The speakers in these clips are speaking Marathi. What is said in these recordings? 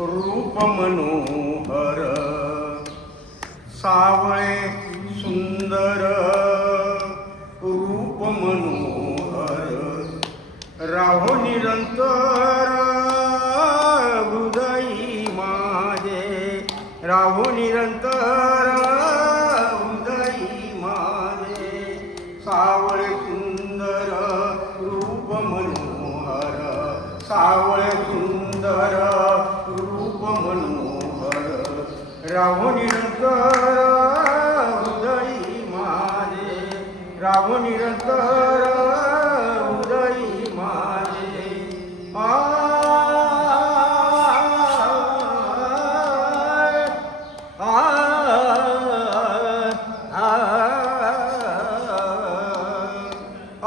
रूप मनोहर सावळे सुंदर रूप मनोहर राहो निरंतर हृदयी माझे राहो निरंतर हृदयी माझे सावळे सुंदर रूप मनोहर सावळे सुंदर रूप मनोहर राहो निरंतर हृदयी माझे राहो निरंतर हृदयी माझे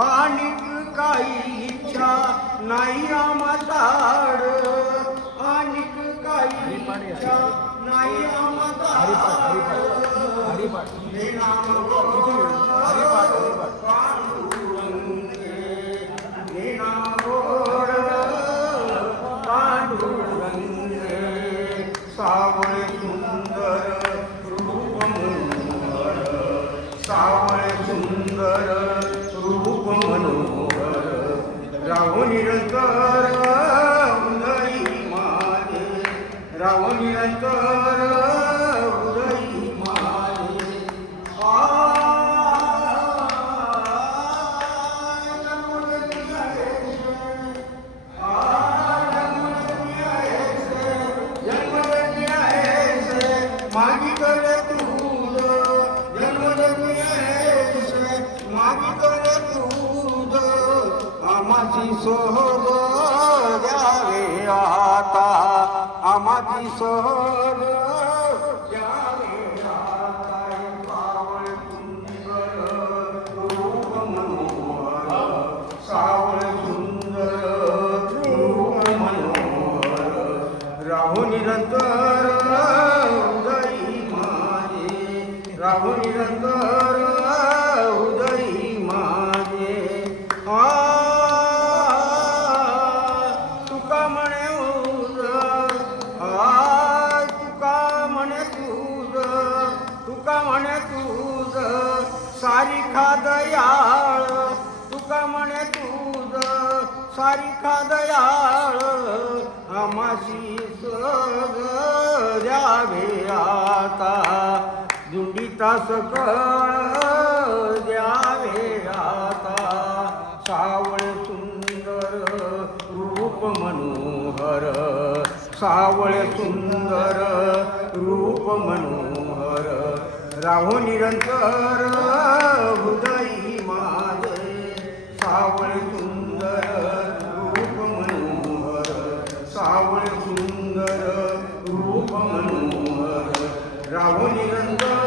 अनेक काही इच्छा नाही आमताड अनेक काही इच्छा नाही आमताड सावळे सुंदर रूप मनोहर सावळे सुंदर रूप मनोहर राहो निरंतर हृदयी माझे राहो निरंतर हृदयी माझे मागितले तुझ जन्मजन्मी ऐसे मागितले तुझ आमाची सोहर द्यावे आता आमाची सोहर द्यावे आता सावळे सुंदर रूप मनोहर सावळे सुंदर रूप मनोहर राहो निरंतर राहो निरंतर हृदयी माझे तुका म्हणे तुझ तुका म्हणे तुझ तुका म्हणे तुझ सारिखा दयाळ तुका म्हणे तुझ सारिखा दयाळ आमाशी सग द्यावे आता जुंडीता सकळ द्यावे आता सावळे सुंदर रूप मनोहर सावळे सुंदर रूप मनोहर राहो निरंतर हृदयी माझे सावळे सुंदर रूप मनोहर सावळे सुंदर रूप मनोहर राहो निरंतर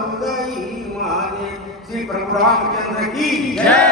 हृदयी माझे श्री प्रभु रामचंद्र की जय।